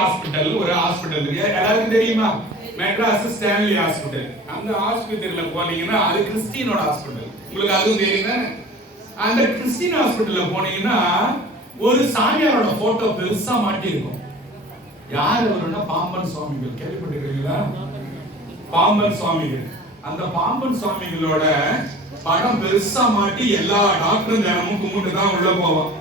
Hospital ஒரு hospital இருக்கு. எல்லாருக்கும் தெரியுமா? மெட்ராஸ் ஸ்டான்லி ஹாஸ்பிட்டல் அந்த ஹாஸ்பிட்டல்ல போனீங்கன்னா அது கிறிஸ்டினோட ஹாஸ்பிட்டல் உங்களுக்கு அதுவும் தெரியும்? அந்த கிறிஸ்டின் ஹாஸ்பிட்டல்ல போனீங்கன்னா ஒரு சாமியாரோட போட்டோ பெருசா மாட்டியிருக்கும். யார் அவருன்னா பாம்பன் சுவாமிகள். கேள்விப்பட்டிருக்கீங்களா? பாம்பன் சுவாமிகள். அந்த பாம்பன் சுவாமிகளோட படம் பெருசா மாட்டி எல்லா டாக்டரும் தினமும் கும்பிட்டு தான் உள்ள போவோம்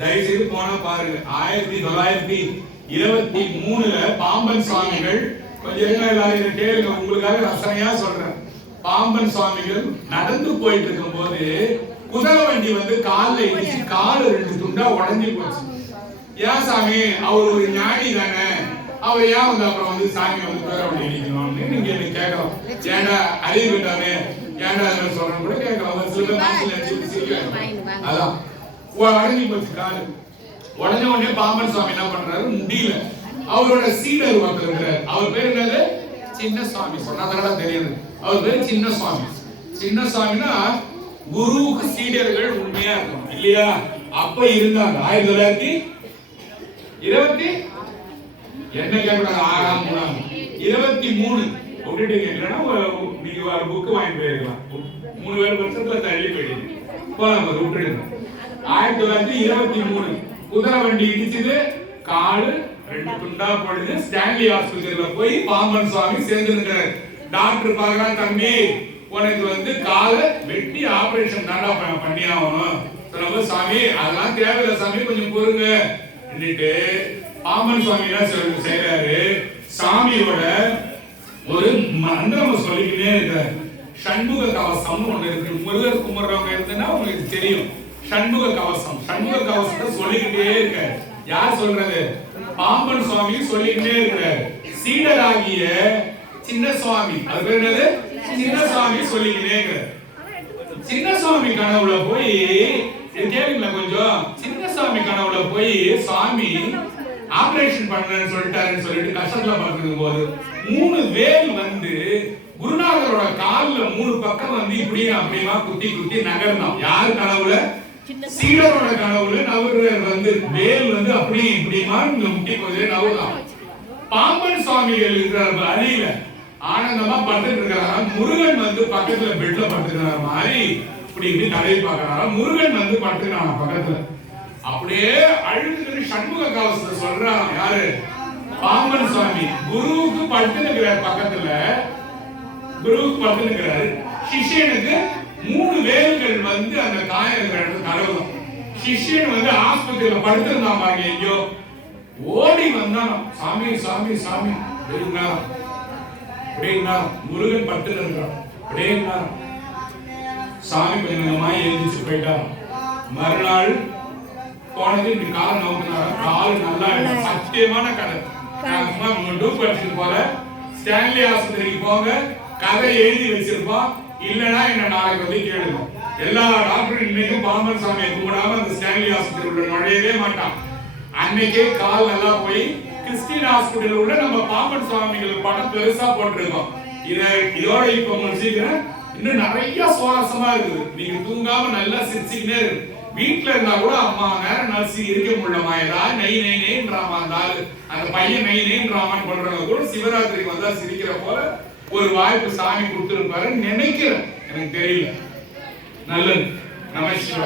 தயவு செய்து போனா பாருங்க. ஆயிரத்தி தொள்ளாயிரத்தி இருபத்தி மூணுல பாம்பன் சுவாமிகள் கொஞ்சம் இருங்க எல்லாரும் கேளுங்க உங்களுக்காக ரசனையா சொல்றேன். பாம்பன் சுவாமிகள் நடந்து போயிட்டு இருக்கும் போது குதிரை வண்டி வந்து கால்ல இடிச்சு கால் ரெண்டு துண்டா உடைஞ்சு போச்சு. ஏன் சாமி? அவர் ஒரு ஞானி தானே. அவர் ஏன் வந்து அப்புறம் வந்து சாமி வந்து குதிரை வண்டி இடிக்கணும்னு நீங்க எனக்கு கேட்கலாம். ஏன்டா அறிவு விட்டானே? ஏன்டா அதை சொல்றேன் கூட கேட்கலாம். சில பேர். அதான். உடஞ்சி போச்சு காலு. உடஞ்ச உடனே பாம்பன் சுவாமி என்ன பண்றாரு? முடியல. அவரோட சீடர் ஒருத்தர் இருக்கிறார். அவர் பேர் என்னது? சின்ன சுவாமி சொன்னாதான் தெரியுது. அவர் பேர் சின்ன சுவாமி சின்ன சுவாமினா குருவுக்கு சீடர்கள் உண்மையா இருக்கணும் இல்லையா? அப்ப இருந்தாங்க ஆயிரத்தி தொள்ளாயிரத்தி இருபத்தி என்ன கேட்கறாங்க ஆறாம் மூணாம். இருபத்தி மூணு. விட்டுட்டீங்க இல்லைன்னா நீங்க ஒரு புக் வாங்கி போயிருக்கலாம். மூணு பேர் வருஷத்துல தள்ளி போயிட்டீங்க போலாம் விட்டுடுங்க ஆயிரத்தி தொள்ளாயிரத்தி இருபத்தி மூணு. குதிரை வண்டி இடிச்சது காலு ரெண்டு துண்டா போடுது. ஸ்டான்லி ஹாஸ்பிட்டல்ல போய் பாம்பன் சுவாமி சேர்ந்து இருக்கிறார் டாக்டர் பாக்குறான் தம்பி உனக்கு வந்து காலை வெட்டி ஆபரேஷன் தாண்டா பண்ணி ஆகணும் சொல்லும்போது சாமி அதெல்லாம் தேவையில்ல சாமி கொஞ்சம் பொறுங்க. சொல்லிட்டு பாம்பன் சுவாமி என்ன செய்யறாரு சாமியோட ஒரு மந்திரம் சொல்லிக்கிட்டே இருக்காரு. சண்முக கவசம் ஒண்ணு இருக்கு. முருகர் கும்பிடுறவங்க இருந்ததுன்னா உங்களுக்கு தெரியும். சண்முக கவசம். சண்முக கவசத்தை சொல்லிக்கிட்டே இருக்க யார் சொல்றது? பாம்பன் சுவாமி சொல்லிக்கிட்டே இருக்கிறார் சீடராகிய சின்ன சுவாமி அது பேர் என்னது? சின்ன சுவாமி சொல்லிக்கிட்டே இருக்கிறார் சின்ன சுவாமி கனவுல போய் கேளுங்களா கொஞ்சம். சின்ன சுவாமி கனவுல போய் சுவாமி ஆபரேஷன் பண்றேன்னு சொல்லிட்டாருன்னு சொல்லிட்டு கஷ்டத்துல பார்த்துருக்கும் போது மூணு வேல் வந்து குருநாதரோட காலில் மூணு பக்கம் வந்து இப்படியும் அப்படியுமா குத்தி குத்தி நகர்ந்தான். யார் கனவுல? சீடரோட கனவுல நவர்வர் வந்து வேல் வந்து அப்படி இப்படிமா இங்க முட்டி போதே பாம்பன் சுவாமிகள் இருக்கிறார் அடியில ஆனந்தமா படுத்துட்டு இருக்கிறாரா முருகன் வந்து பக்கத்துல பெட்ல படுத்துக்கிற மாதிரி இப்படி இப்படி தலையை பார்க்கறாரா முருகன் வந்து படுத்துக்கிறான் பக்கத்துல. அப்படியே அழுது சண்முக கவசத்தை சொல்றான் யாரு? பாம்பன் சுவாமி. குருவுக்கு படுத்துக்கிறார் பக்கத்துல. குருவுக்கு படுத்துக்கிறாரு சிஷ்யனுக்கு மூணு வேர்கள் வந்து அந்த காயம் இருக்கிற இடத்துல சிஷ்யன் வந்து ஆஸ்பத்திரியில படுத்திருந்தான் பாருங்க எங்கேயோ ஓடி வந்தான். சாமி சாமி சாமி. அப்படின்னா அப்படின்னா முருகன் பட்டுல இருக்கிறான் அப்படின்னா சாமி கொஞ்சம் கொஞ்சமா எழுந்திச்சு மறுநாள் போனது இப்படி கால் நோக்கினாரா கால் நல்லா சத்தியமான கதை. நான் சும்மா டூப் அடிச்சுட்டு போல. ஸ்டான்லி ஆஸ்பத்திரிக்கு போங்க. கதை எழுதி வச்சிருப்பான் இல்லைன்னா என்ன நாளைக்கு வந்து கேளுங்க. எல்லா டாக்டரும் இன்னைக்கும் பாம்பன் சாமியை கும்பிடாம அந்த ஸ்டான்லி ஹாஸ்பிட்டல் உள்ள நுழையவே மாட்டான். அன்னைக்கே கால் நல்லா போய் கிறிஸ்டின் ஹாஸ்பிட்டல் உள்ள நம்ம பாம்பன் சுவாமிகள் படம் பெருசா போட்டிருக்கோம். இதை இதோட இப்ப முடிச்சுக்கிறேன். இன்னும் நிறைய சுவாரஸ்யமா இருக்குது. நீங்க தூங்காம நல்லா சிரிச்சுக்கிட்டே இருக்கு வீட்டுல இருந்தா கூட அம்மா நேரம் நர்சி இருக்க முடியலமா ஏதாவது நெய் நெய் நெய்ன்றாமா அந்த ஆளு. அந்த பையன் நெய் நெய்ன்றாமான்னு பண்றவங்க கூட சிவராத்திரிக்கு வந்தா சிரிக்கிற போல ஒரு வாய்ப்பு சாமி கொடுத்துருப்பாருன்னு நினைக்கிறேன். எனக்கு தெரியல. நல்லது. நமஸ்காரம்